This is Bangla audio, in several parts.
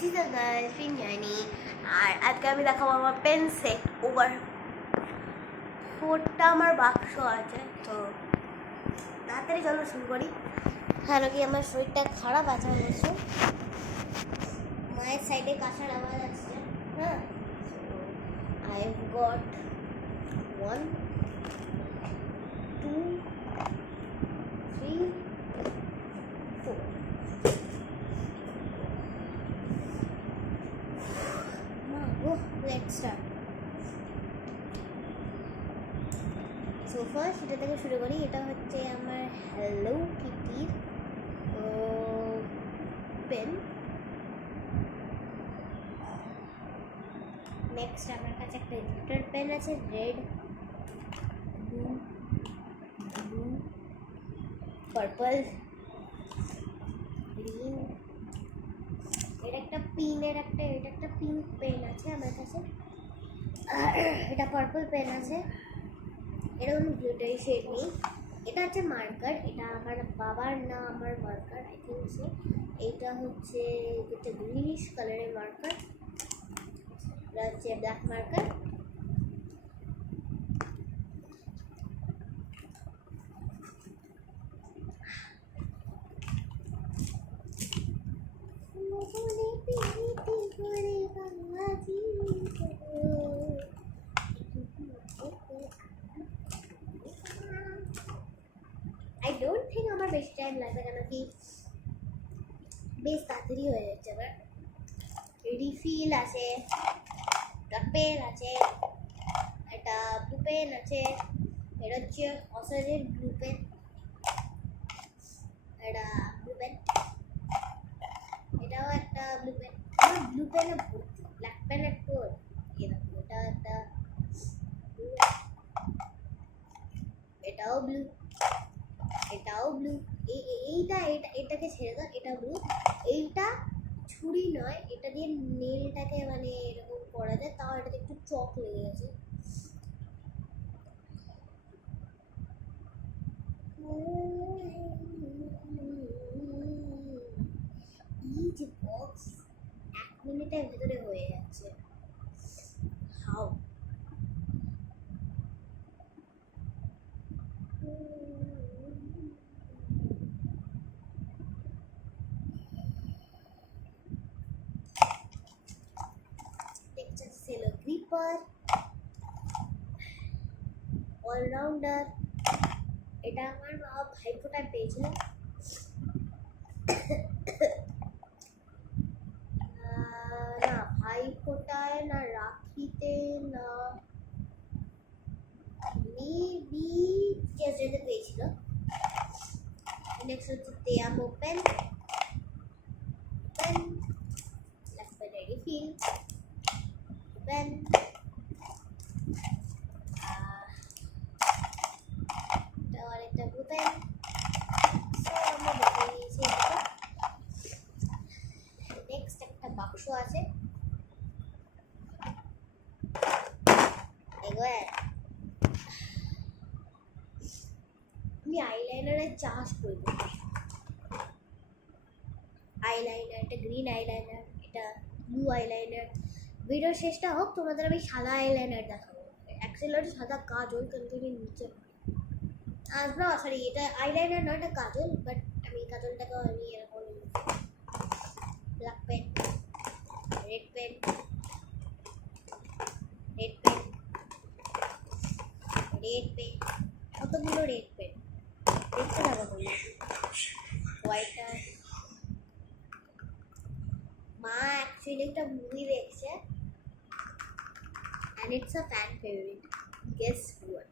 দিস ইজ আ গার্ল ফিঞ্জানি আর আজকে আমি দেখাবো আমার পেন সেট ওভার 4টা আমার বাক্স আছে। তো তাড়াতাড়ি চলো শুরু করি। কেন কি আমার শরীরটা খারাপ আছে অবশ্য, মায়ের সাইডে কাঁসার আওয়াজ আসছে। হ্যাঁ, I have got 1 2 3 4. Let's start. So first এটা থেকে শুরু করি। এটা হচ্ছে আমার হ্যালো কিটির পেন। নেক্সট আমার কাছে একটা গ্লিটার পেন আছে, রেড, ব্লু, পার্পল, গ্রিন। এটা একটা পিঙ্ক পেন আছে আমার কাছে। এটা পার্পল পেন আছে, এরকম গ্লিটারি শেড নেই। এটা হচ্ছে মার্কার, এটা আমার বাবার না আমার মার্কার আই থিঙ্ক সো। এইটা হচ্ছে গ্রিনিশ কালারের মার্কার, এটা হচ্ছে black marker. I don't think আমার বেশি টাইম লাগবে, কেন কি বেশ তাড়াতাড়ি হয়ে যাচ্ছে। এবার রিফিল আছে, একটা পেন আছে, একটা ব্লু পেন আছে। এটা হচ্ছে অসাজের ব্লু পেন, এটা ব্লু পেন, এটাও একটা ব্লু পেন। আমার ব্লু পেনে ভর্তি, ব্ল্যাক পেন একটু এরকম। এটা একটা এটাও ব্লু, এটাও ব্লু। এটাকে ছেড়ে দাও, এটা ব্লু। এইটা ছুরি নয়, এটা দিয়ে নেলটাকে মানে এরকম করা যায়, তাও এটাতে একটু চক লেগে গেছে। এই যে বক্স 1 মিনিটের ভেতরে হয়ে যাচ্ছে, হাউ? Cello gripper, allrounder. এটা আমার বাবা ভাইফোঁটায় পেয়েছিল। না ভাইফোঁটায়, না রাখিতে, না মেবি চেষ্টাতে পেয়েছিল। নেক্সট হচ্ছে তেয়াম open open, black pen refill open, আরেকটা ব্লু পেন। সো আমরা দেখে নিয়েছি। নেক্সট একটা বাক্স আছে, আমি আইলাইনারের চাষ করব। আইলাইনার, এটা গ্রিন আইলাইনার, এটা ব্লু আইলাইনার। ভিডিওর শেষটা হোক, তোমাদের আমি সাদা আইলাইনার দেখাবো। অ্যাকচুয়ালি সাদা কাজল, কিন্তু নিচে আসবে। সরি, এটা আইলাইনার নয়, এটা কাজল, বাট আমি কাজলটাকে আমি এরকম black pen, red pen, red pen, red pen, কতগুলো রেড পেন দেখতে থাকো তুমি। হোয়াইটার। মা অ্যাকচুয়ালি একটা মুভি দেখছে, and it's a fan favourite. Guess what?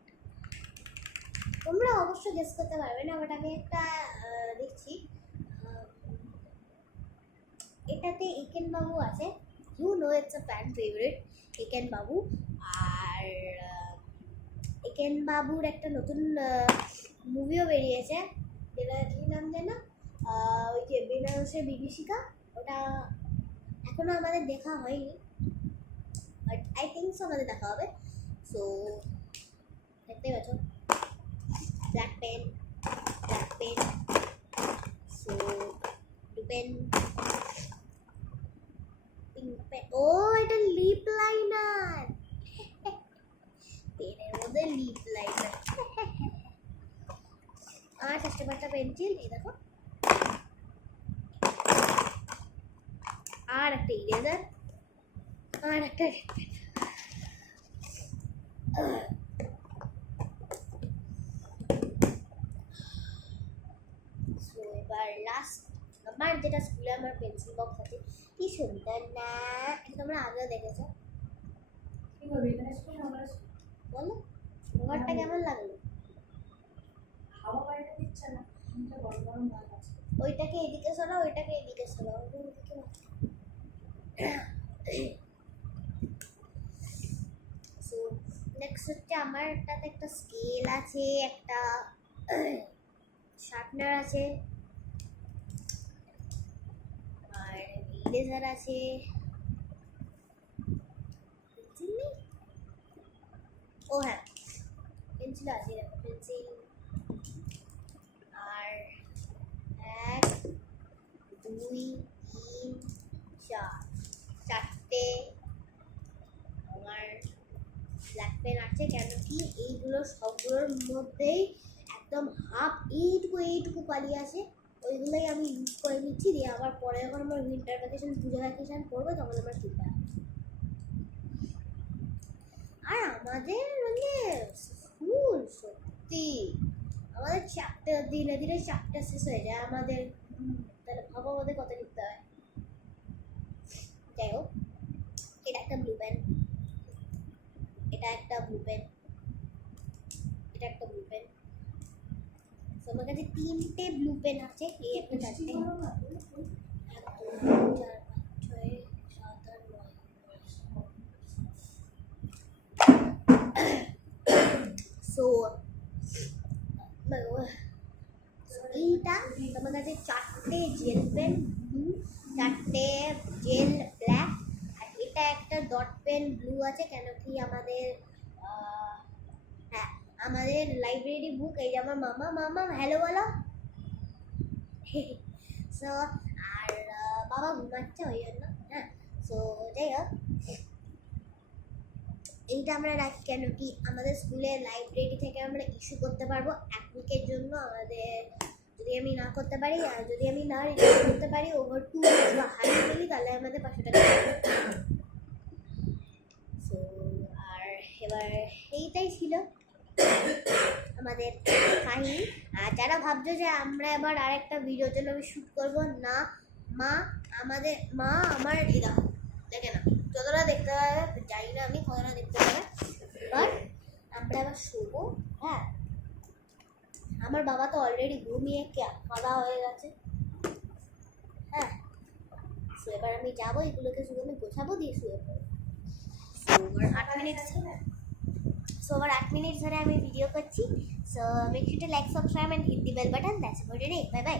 তোমরা অবশ্য গেস করতে পারবে না, বাট আমি একটা দেখছি। এটাতে একেন বাবু আছে। You know it's a fan favourite, Eken Babu. আর একেন বাবুর একটা নতুন মুভিও বেরিয়েছে, যেটা কি নাম জানো? ওই যে বেনারসের বিভীষিকা। ওটা এখনো আমাদের দেখা হয়নি, বাট আই থিঙ্ক সো আমাদের দেখা হবে। সো দেখতেই পাচ্ছ, black pen, so blue pen, ও এটা লিপ লাইনার, পেনের মধ্যে লিপ লাইনার। আর চেষ্টা একটা পেন্সিল, এই দেখো, আর একটা ইরেজার, আর একটা রেড পেন। এবার লাস্ট আমার যেটা স্কুলে আমার পেন্সিল বক্স আছে, কি সুন্দর না, এটা তোমরা আগেও দেখেছো। বলো ঘরটা কেমন লাগলো? হাওয়া বাইরে দিচ্ছে না, গরম গরম ভাব আছে। ওইটাকে এদিকে সরাও, ওইটাকে এদিকে সরাও, সো নেক্সট হচ্ছে আমার একটাতে একটা স্কেল আছে, একটা শার্পনার আছে, আর ইরেজার আছে, পেন্সিল নেই, ও হ্যাঁ পেন্সিল আছে, দেখো পেন্সিল। আর 1 2 3 4 চারটে আমার ব্ল্যাক পেন আছে, কেন কি এইগুলো সবগুলোর মধ্যেই একদম হাফ এইটুকু পালিয়ে আছে, ওইগুলোই আমি ইউজ করে নিচ্ছি। দিয়ে আবার পরে যখন আমার উইন্টার ভ্যাকেশন পুজো ভ্যাকেশন পড়বে তখন আমার কিনতে হবে। আর আমাদের মানে স্কুল সত্যি আমাদের চ্যাপ্টার দিনে দিনে চ্যাপ্টার শেষ হয়ে যায় আমাদের, তাহলে ভাবো আমাদের কত লিখতে হয়। যাই হোক, এটা একটা ব্লু পেন, এটা একটা ব্লু পেন, এটা একটা ব্লু পেন। তো আমার কাছে 3টে ব্লু পেন আছে, এই একটা 4টে, 1 2 3 4 5 6 7 8 9। সো এইটা তোমার কাছে 4টে জেল পেন ব্লু, 4টে জেল ব্ল্যাক, আর এটা একটা ডট পেন ব্লু আছে, কেন কি আমাদের হ্যাঁ আমাদের লাইব্রেরি বুক, এই যে আমার মামা হ্যালো বলো। সো আর বাবা ঘুমাচ্ছে ওই জন্য, হ্যাঁ। সো যাই হোক, এইটা আমরা রাখি কেন কি আমাদের স্কুলের লাইব্রেরি থেকে আমরা ইস্যু করতে পারবো 1 উইকের জন্য, আমাদের যদি আমি না করতে পারি, আর যদি আমি না রিটার্ন করতে পারি ওভার 2 উইকস বা হাই করি, তাহলে আমাদের 500 টাকা। সো আর এবার এইটাই ছিল আমাদের কাহিনী। আর যারা ভাবছো যে আমরা এবার আরেকটা ভিডিওর জন্য আমি শ্যুট করবো, না, মা আমার এটা দেখে না, যতটা দেখতে পাবে জানি না আমি কতটা দেখতে পাবে, বাট আমরা এবার শোবো। হ্যাঁ, আমার বাবা তো অলরেডি ঘুমিয়ে খাওয়া হয়ে গেছে। হ্যাঁ, সো এবার আমি যাবো, এগুলোকে শুধু আমি গোছাবো, দিয়ে শুয়ে পড়বো। সো আবার 8 মিনিট ধরে আমি ভিডিও করছি। So make sure to like, subscribe and hit the bell button. That's it for today, bye by.